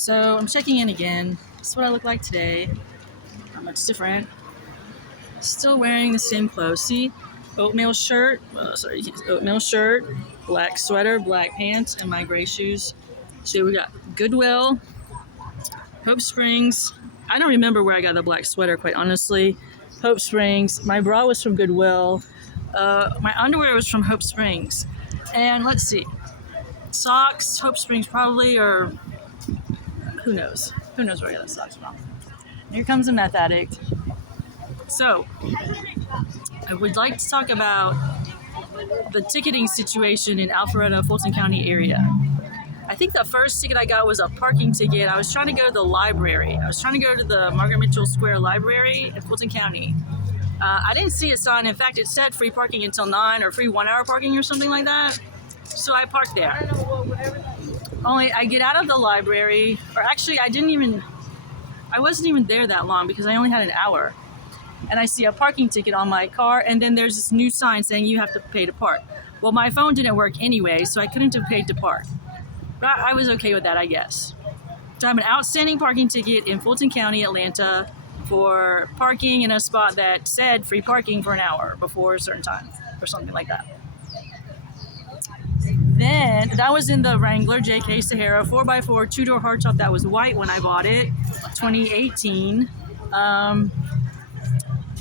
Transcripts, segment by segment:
So I'm checking in again. This is what I look like today. Not much different. Still wearing the same clothes. See, oatmeal shirt, black sweater, black pants, and my gray shoes. So we got Goodwill, Hope Springs. I don't remember where I got the black sweater, quite honestly. Hope Springs. My bra was from Goodwill. My underwear was from Hope Springs. And let's see. Socks, Hope Springs probably, or who knows? Who knows where I got the socks from? Here comes a meth addict. So, I would like to talk about the ticketing situation in Alpharetta, Fulton County area. I think the first ticket I got was a parking ticket. I was trying to go to the library. I was trying to go to the Margaret Mitchell Square Library in Fulton County. I didn't see a sign. In fact, it said free parking until 9 or free 1 hour parking or something like that. So I parked there. Only I get out of the library, or actually I wasn't even there that long because I only had an hour. And I see a parking ticket on my car, and then there's this new sign saying you have to pay to park. Well, my phone didn't work anyway, so I couldn't have paid to park. But I was okay with that, I guess. So I have an outstanding parking ticket in Fulton County, Atlanta, for parking in a spot that said free parking for an hour before a certain time, or something like that. Then, that was in the Wrangler JK Sahara 4x4 2-door hardtop that was white when I bought it, 2018.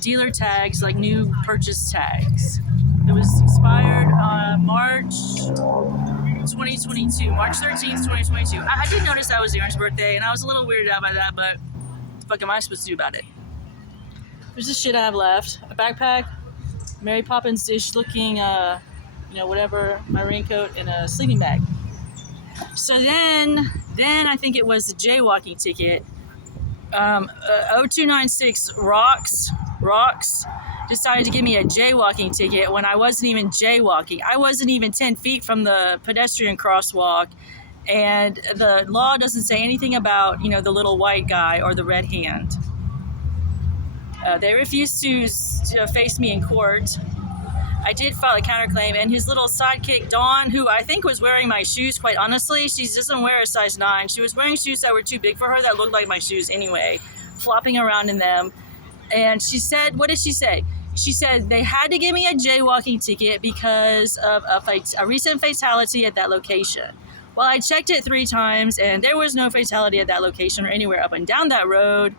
Dealer tags, like new purchase tags. It was expired March 2022, March 13th, 2022. I did notice that was Aaron's birthday, and I was a little weirded out by that, but what the fuck am I supposed to do about it? There's this shit I have left. A backpack, Mary Poppins dish looking, whatever, my raincoat, and a sleeping bag. So then I think it was the jaywalking ticket. 0296 Rocks decided to give me a jaywalking ticket when I wasn't even jaywalking. I wasn't even 10 feet from the pedestrian crosswalk, and the law doesn't say anything about, the little white guy or the red hand. They refused to face me in court. I did file a counterclaim, and his little sidekick, Dawn, who I think was wearing my shoes, quite honestly, she doesn't wear a size 9. She was wearing shoes that were too big for her that looked like my shoes anyway, flopping around in them. And she said, what did she say? She said they had to give me a jaywalking ticket because of a recent fatality at that location. Well, I checked it 3 times, and there was no fatality at that location or anywhere up and down that road.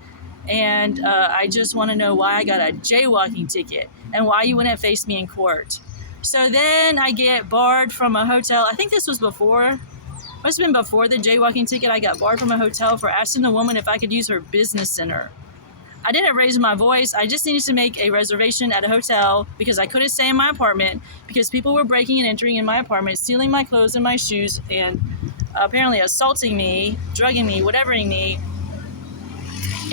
And I just want to know why I got a jaywalking ticket and why you wouldn't face me in court. So then I get barred from a hotel. I think this was must have been before the jaywalking ticket. I got barred from a hotel for asking the woman if I could use her business center. I didn't raise my voice. I just needed to make a reservation at a hotel because I couldn't stay in my apartment because people were breaking and entering in my apartment, stealing my clothes and my shoes, and apparently assaulting me, drugging me, whatevering me.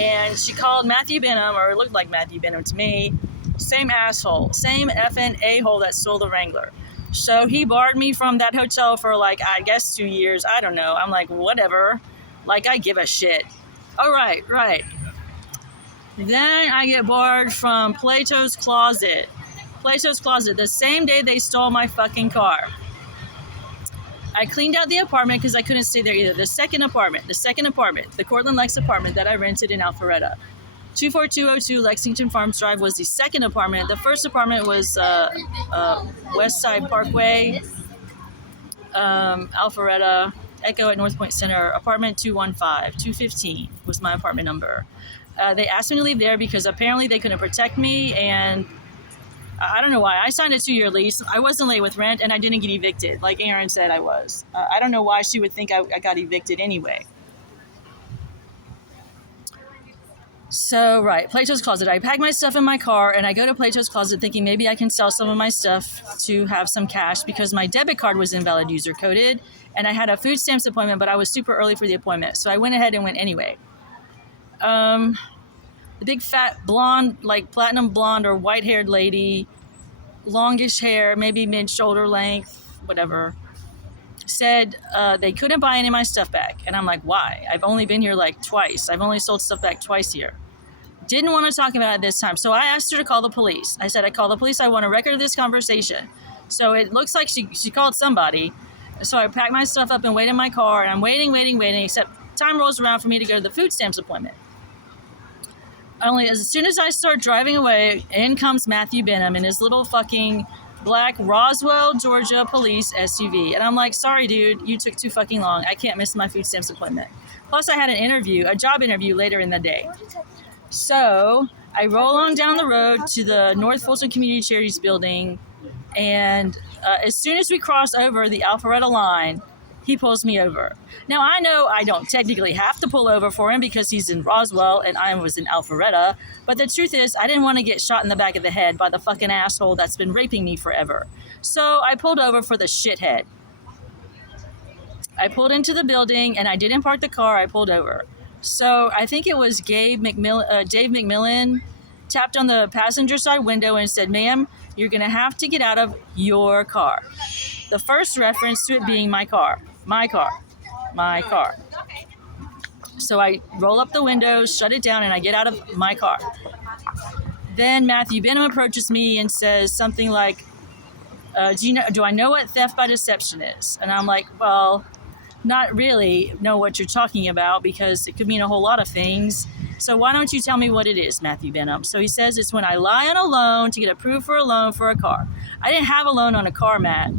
And she called Matthew Benham, or it looked like Matthew Benham to me, same asshole, same effing a-hole that stole the Wrangler. So he barred me from that hotel for I guess 2 years. I don't know. I'm like, whatever. I give a shit. Oh, right. Then I get barred from Plato's Closet. The same day they stole my fucking car. I cleaned out the apartment because I couldn't stay there either. The second apartment, the Cortland Lex apartment that I rented in Alpharetta. 24202 Lexington Farms Drive was the second apartment. The first apartment was West Side Parkway, Alpharetta, Echo at North Point Center, apartment 215 was my apartment number. They asked me to leave there because apparently they couldn't protect me, and I don't know why. I signed a 2-year lease. I wasn't late with rent, and I didn't get evicted, like Aaron said I was. I don't know why she would think I got evicted anyway. So, right, Plato's Closet. I pack my stuff in my car, and I go to Plato's Closet thinking maybe I can sell some of my stuff to have some cash because my debit card was invalid user coded, and I had a food stamps appointment, but I was super early for the appointment, so I went ahead and went anyway. The big fat blonde, platinum blonde or white-haired lady, longish hair, maybe mid-shoulder length, whatever, said they couldn't buy any of my stuff back. And I'm like, why? I've only been here twice. I've only sold stuff back twice here. Didn't want to talk about it this time. So I asked her to call the police. I said, I call the police. I want a record of this conversation. So it looks like she called somebody. So I packed my stuff up and waited in my car. And I'm waiting, except time rolls around for me to go to the food stamps appointment. Only as soon as I start driving away, in comes Matthew Benham in his little fucking black Roswell, Georgia police SUV. And I'm like, sorry, dude, you took too fucking long. I can't miss my food stamps appointment. Plus, I had a job interview later in the day. So I roll on down the road to the North Fulton Community Charities building. And as soon as we cross over the Alpharetta line, he pulls me over. Now, I know I don't technically have to pull over for him because he's in Roswell and I was in Alpharetta, but the truth is I didn't want to get shot in the back of the head by the fucking asshole that's been raping me forever. So I pulled over for the shithead. I pulled into the building and I didn't park the car, I pulled over. So I think it was Dave McMillan tapped on the passenger side window and said, ma'am, you're going to have to get out of your car. The first reference to it being my car. My car. My car. So I roll up the windows, shut it down, and I get out of my car. Then Matthew Benham approaches me and says something like, do I know what theft by deception is? And I'm like, well, not really know what you're talking about because it could mean a whole lot of things. So why don't you tell me what it is, Matthew Benham? So he says it's when I lie on a loan to get approved for a loan for a car. I didn't have a loan on a car, Matt.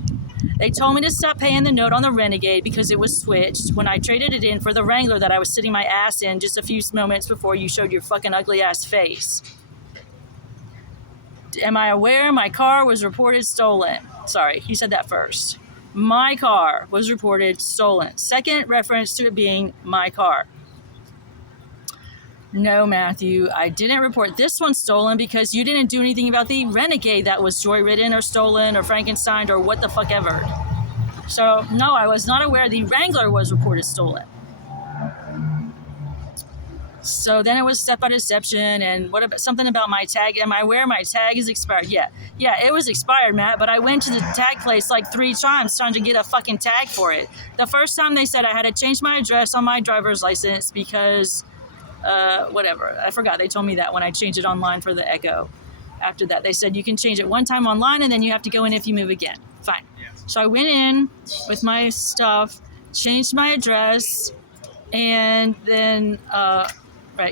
They told me to stop paying the note on the Renegade because it was switched when I traded it in for the Wrangler that I was sitting my ass in just a few moments before you showed your fucking ugly ass face. Am I aware my car was reported stolen? Sorry, he said that first. My car was reported stolen. Second reference to it being my car. No, Matthew, I didn't report this one stolen because you didn't do anything about the Renegade that was joyridden or stolen or Frankenstein or what the fuck ever. So, no, I was not aware the Wrangler was reported stolen. So then it was theft by deception and what about something about my tag? Am I aware my tag is expired? Yeah, it was expired, Matt, but I went to the tag place like 3 times trying to get a fucking tag for it. The first time they said I had to change my address on my driver's license because... whatever. I forgot. They told me that when I changed it online for the Echo. After that, they said you can change it one time online and then you have to go in if you move again. Fine. So I went in with my stuff, changed my address, and then,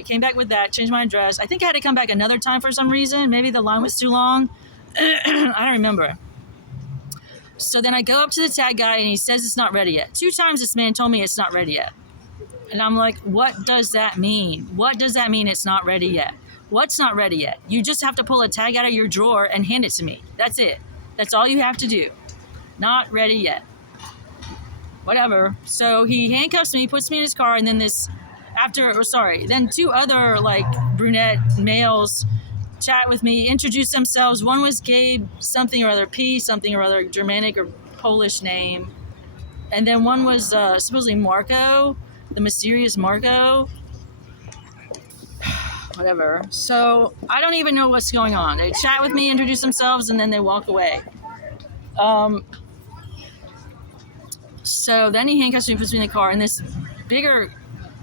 came back with that, changed my address. I think I had to come back another time for some reason. Maybe the line was too long. I don't remember. So then I go up to the tag guy and he says it's not ready yet. 2 times this man told me it's not ready yet. And I'm like, what does that mean? What does that mean it's not ready yet? What's not ready yet? You just have to pull a tag out of your drawer and hand it to me. That's it. That's all you have to do. Not ready yet. Whatever. So he handcuffs me, puts me in his car, and then then 2 other brunette males chat with me, introduce themselves. One was Gabe something or other, P something or other, Germanic or Polish name. And then one was supposedly Marco. The mysterious Marco. Whatever. So I don't even know what's going on. They chat with me, introduce themselves, and then they walk away. So then he handcuffs me, puts me in the car, and this bigger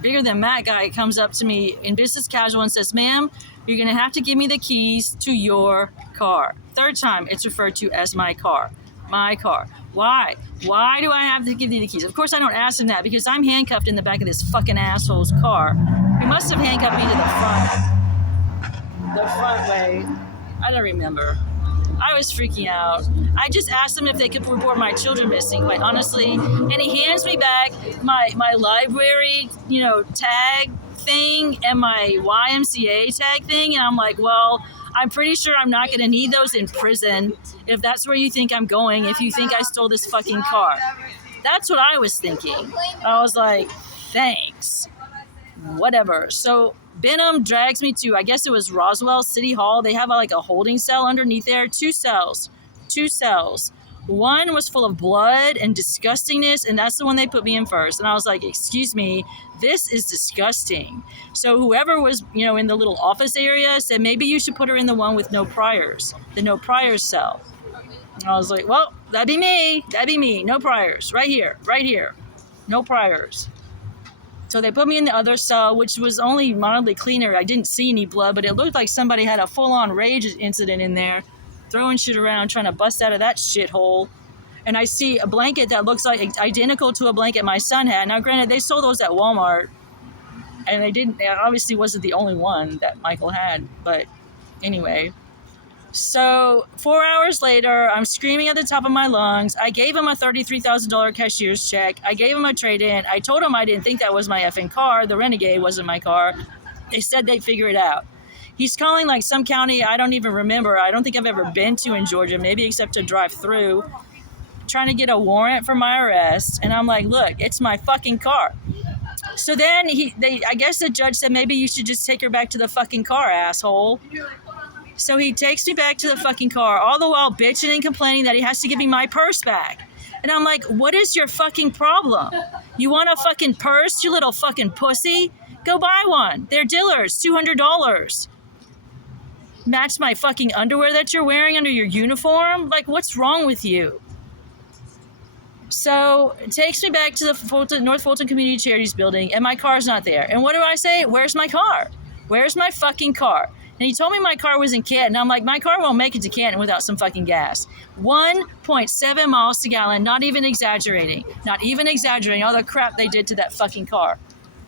than Matt guy comes up to me in business casual and says, ma'am, you're going to have to give me the keys to your car. 3rd time it's referred to as my car. My car. Why? Why do I have to give you the keys? Of course I don't ask him that because I'm handcuffed in the back of this fucking asshole's car. He must have handcuffed me to the front way. I don't remember. I was freaking out. I just asked them if they could report my children missing, quite honestly. And he hands me back my library, tag thing and my YMCA tag thing. And I'm like, well, I'm pretty sure I'm not going to need those in prison if that's where you think I'm going, if you think I stole this fucking car. That's what I was thinking. I was like, thanks. Whatever. So Benham drags me to, I guess it was Roswell City Hall. They have a holding cell underneath there. 2 cells. 2 cells. One was full of blood and disgustingness, and that's the one they put me in first. And I was like, excuse me, this is disgusting. So whoever was, in the little office area said, maybe you should put her in the one with no priors, the no priors cell. And I was like, well, that'd be me, no priors, right here, no priors. So they put me in the other cell, which was only mildly cleaner. I didn't see any blood, but it looked like somebody had a full-on rage incident in there, throwing shit around, trying to bust out of that shithole. and I see a blanket that looks like identical to a blanket my son had. Now, granted, they sold those at Walmart, and it obviously wasn't the only one that Michael had, but anyway. So 4 hours later, I'm screaming at the top of my lungs. I gave him a $33,000 cashier's check. I gave him a trade-in. I told him I didn't think that was my effing car. The Renegade wasn't my car. They said they'd figure it out. He's calling like some county I don't even remember. I don't think I've ever been to in Georgia, maybe except to drive through, trying to get a warrant for my arrest. And I'm like, look, it's my fucking car. So then I guess the judge said, maybe you should just take her back to the fucking car, asshole. So he takes me back to the fucking car, all the while bitching and complaining that he has to give me my purse back. And I'm like, what is your fucking problem? You want a fucking purse, you little fucking pussy? Go buy one. They're Dillard's, $200. Match my fucking underwear that you're wearing under your uniform? Like, what's wrong with you? So it takes me back to the North Fulton Community Charities building, and my car's not there. And what do I say? Where's my car? Where's my fucking car? And he told me my car was in Canton. I'm like, my car won't make it to Canton without some fucking gas. 1.7 miles to gallon, not even exaggerating. Not even exaggerating all the crap they did to that fucking car.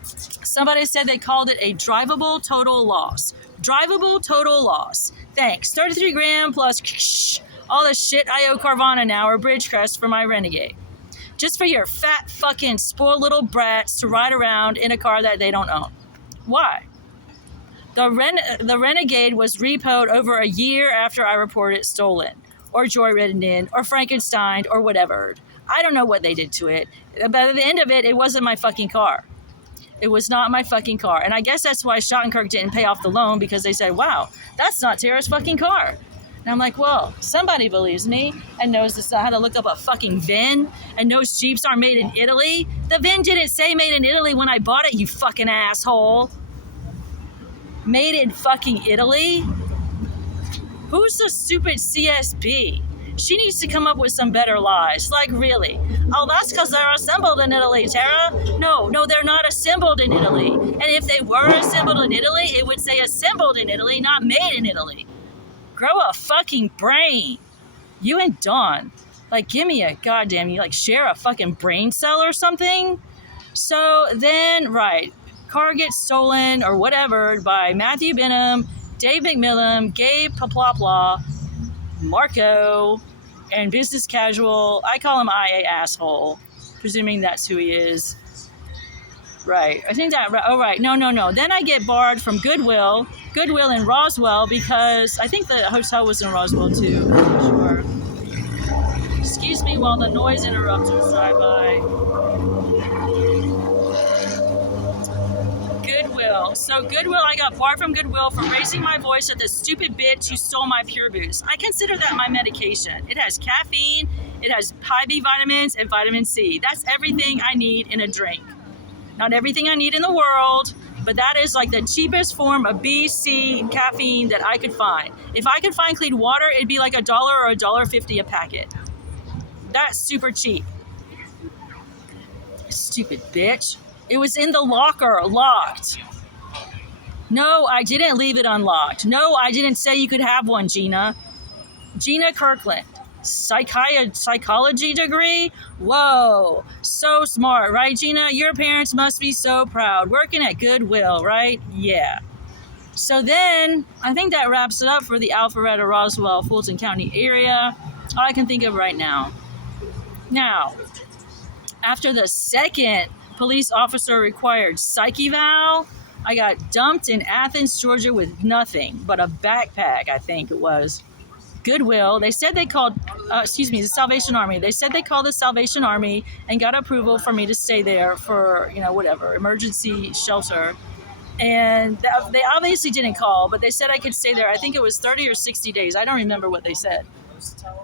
Somebody said they called it a drivable total loss. Drivable total loss. Thanks. 33 grand plus all the shit I owe Carvana now or Bridgecrest for my Renegade. Just for your fat fucking spoiled little brats to ride around in a car that they don't own. Why? The Renegade was repoed over a year after I reported it stolen, or joyridden in, or Frankensteined, or whatever. I don't know what they did to it. But at the end of it, it wasn't my fucking car. It was not my fucking car. And I guess that's why Schottenkirk didn't pay off the loan, because they said, wow, that's not Tara's fucking car. And I'm like, well, somebody believes me and knows this, how to look up a fucking VIN and knows Jeeps are made in Italy. The VIN didn't say made in Italy when I bought it, you fucking asshole. Made in fucking Italy? Who's the stupid CSB? She needs to come up with some better lies. Like, really? Oh, that's because they're assembled in Italy, Tara. No, they're not assembled in Italy. And if they were assembled in Italy, it would say assembled in Italy, not made in Italy. Grow a fucking brain. You and Dawn. Like, give me a goddamn, you like share a fucking brain cell or something? So then, right, car gets stolen or whatever by Matthew Benham, Dave McMillan, Gabe Paplopla, Marco, and Business Casual. I call him IA asshole, presuming that's who he is. Right. I think that, oh, right. No. Then I get barred from Goodwill in Roswell, because I think the hotel was in Roswell too. I'm not sure. Excuse me while the noise interrupters drive by. Goodwill. So Goodwill, I got barred from Goodwill for raising my voice at the stupid bitch who stole my Pure Boost. I consider that my medication. It has caffeine, it has high B vitamins, and vitamin C. That's everything I need in a drink. Not everything I need in the world, but that is like the cheapest form of B, C, caffeine that I could find. If I could find clean water, it'd be like $1 or $1.50 a packet. That's super cheap. Stupid bitch. It was in the locker, locked. No, I didn't leave it unlocked. No, I didn't say you could have one, Gina. Gina Kirkland. Psychology degree? Whoa, so smart, right, Gina? Your parents must be so proud. Working at Goodwill, right? Yeah. So then, I think that wraps it up for the Alpharetta, Roswell, Fulton County area. All I can think of right now. Now, after the second police officer required psych eval, I got dumped in Athens, Georgia with nothing but a backpack, I think it was. Goodwill, they said they called, the Salvation Army. They said they called the Salvation Army and got approval for me to stay there for, whatever, emergency shelter. And they obviously didn't call, but they said I could stay there. I think it was 30 or 60 days. I don't remember what they said.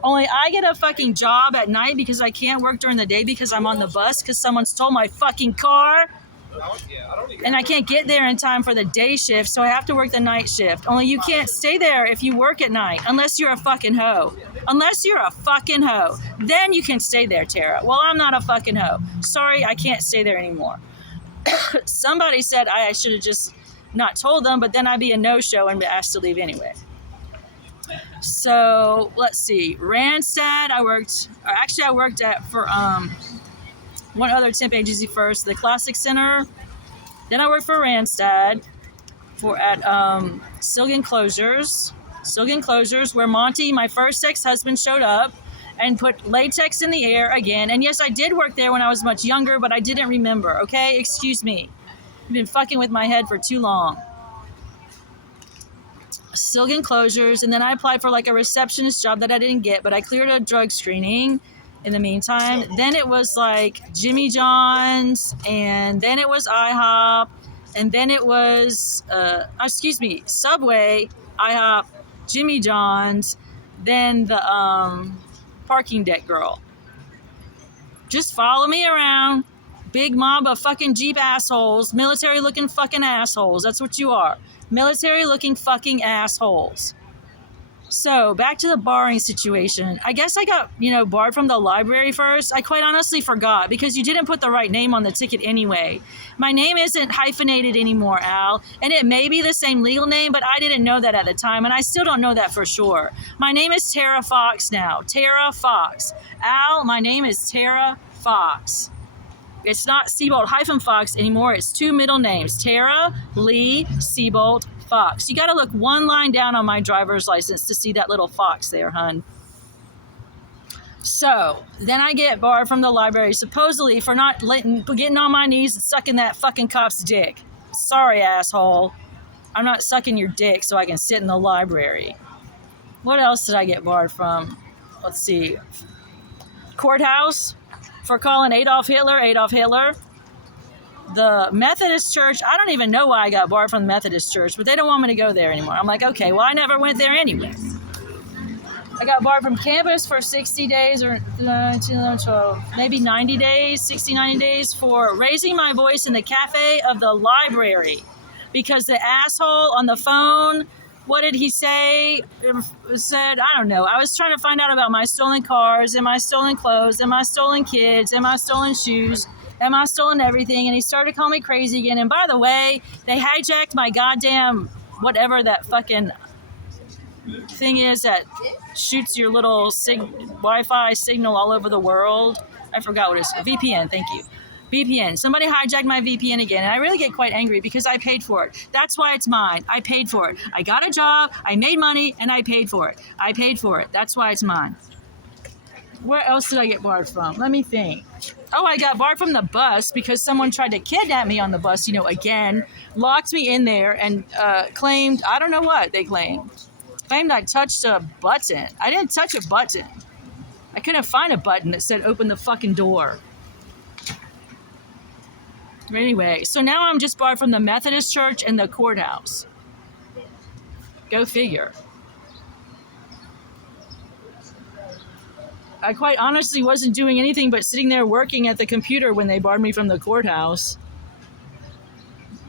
Only I get a fucking job at night because I can't work during the day because I'm on the bus because someone stole my fucking car. And I can't get there in time for the day shift, so I have to work the night shift. Only you can't stay there if you work at night, unless you're a fucking hoe. Unless you're a fucking hoe. Then you can stay there, Tara. Well, I'm not a fucking hoe. Sorry, I can't stay there anymore. Somebody said I should have just not told them, but then I'd be a no-show and be asked to leave anyway. So let's see, Randstad. I worked at for one other temp agency first, the Classic Center. Then I worked for Randstad at Silgan Closures, where Monty, my first ex-husband, showed up and put latex in the air again. And yes, I did work there when I was much younger, but I didn't remember. Okay, excuse me. I've been fucking with my head for too long. Silgan Closures, and then I applied for like a receptionist job that I didn't get, but I cleared a drug screening in the meantime. Then it was like Jimmy John's, and then it was IHOP, and then it was Subway, IHOP, Jimmy John's, then the parking deck girl. Just follow me around. Big mob of fucking Jeep assholes, military looking fucking assholes. That's what you are. Military looking fucking assholes. So back to the barring situation. I guess I got, barred from the library first. I quite honestly forgot because you didn't put the right name on the ticket anyway. My name isn't hyphenated anymore, Al, and it may be the same legal name, but I didn't know that at the time, and I still don't know that for sure. My name is Tara Fox now. Tara Fox. Al, my name is Tara Fox. It's not Seabolt-Fox anymore. It's two middle names, Tara Lee Seabolt Fox. You got to look one line down on my driver's license to see that little fox there, hun. So then I get barred from the library, supposedly for not getting on my knees and sucking that fucking cop's dick. Sorry, asshole. I'm not sucking your dick so I can sit in the library. What else did I get barred from? Let's see. Courthouse. For calling Adolf Hitler. The Methodist Church, I don't even know why I got barred from the Methodist Church, but they don't want me to go there anymore. I'm like, okay, well, I never went there anyway. I got barred from campus for 60 days or 12, maybe 90 days, 60, 90 days for raising my voice in the cafe of the library because the asshole on the phone, what did he say? It said, I don't know. I was trying to find out about my stolen cars and my stolen clothes and my stolen kids and my stolen shoes and my stolen everything. And he started calling me crazy again. And by the way, they hijacked my goddamn whatever that fucking thing is that shoots your little Wi-Fi signal all over the world. I forgot what it is. VPN, thank you. VPN. Somebody hijacked my VPN again, and I really get quite angry because I paid for it. That's why it's mine. I paid for it. I got a job, I made money, and I paid for it. I paid for it. That's why it's mine. Where else did I get barred from? Let me think. Oh, I got barred from the bus because someone tried to kidnap me on the bus, again, locked me in there and claimed, I don't know what they claimed. Claimed I touched a button. I didn't touch a button. I couldn't find a button that said open the fucking door. Anyway, so now I'm just barred from the Methodist Church and the courthouse. Go figure. I quite honestly wasn't doing anything but sitting there working at the computer when they barred me from the courthouse.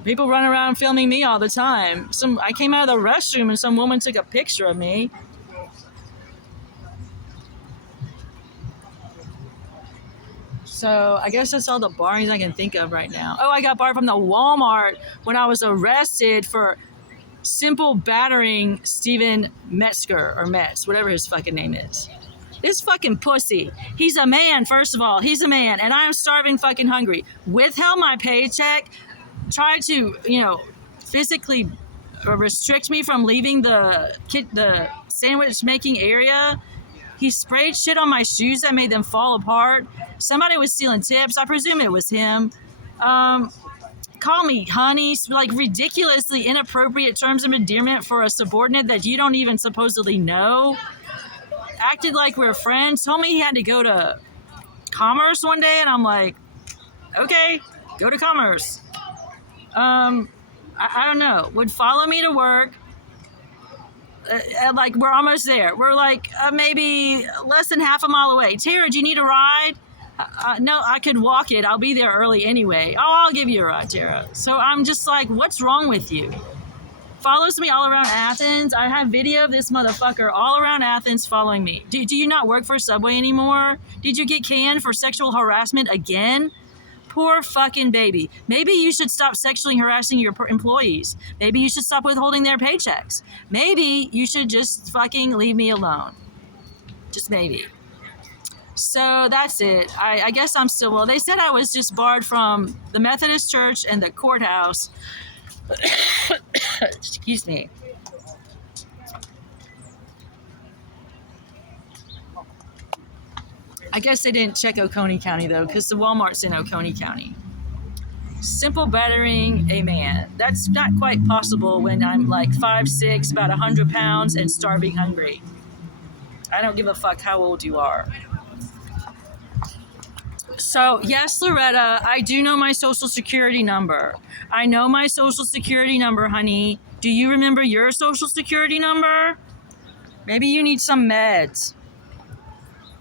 People run around filming me all the time. I came out of the restroom and some woman took a picture of me. So I guess that's all the barrings I can think of right now. Oh, I got barred from the Walmart when I was arrested for simple battering Steven Metzger or Metz, whatever his fucking name is. This fucking pussy. He's a man, first of all. He's a man, and I'm starving fucking hungry. Withheld my paycheck, tried to, physically restrict me from leaving the sandwich making area. He sprayed shit on my shoes that made them fall apart. Somebody was stealing tips. I presume it was him. Call me honey, like ridiculously inappropriate terms of endearment for a subordinate that you don't even supposedly know. Acted like we're friends. Told me he had to go to Commerce one day, and I'm like, okay, go to Commerce. I don't know. Would follow me to work. Like, we're almost there. We're like maybe less than half a mile away. Tara, do you need a ride? No, I could walk it. I'll be there early anyway. Oh, I'll give you a ride, Tara. So I'm just like, what's wrong with you? Follows me all around Athens. I have video of this motherfucker all around Athens following me. Do you not work for Subway anymore? Did you get canned for sexual harassment again? Poor fucking baby. Maybe you should stop sexually harassing your employees. Maybe you should stop withholding their paychecks. Maybe you should just fucking leave me alone. Just maybe. So that's it. I guess I'm still, well, they said I was just barred from the Methodist Church and the courthouse. Excuse me. I guess they didn't check Oconee County, though, because the Walmart's in Oconee County. Simple battering a man. That's not quite possible when I'm like 5'6", about 100 pounds, and starving hungry. I don't give a fuck how old you are. So, yes, Loretta, I do know my social security number. I know my social security number, honey. Do you remember your social security number? Maybe you need some meds.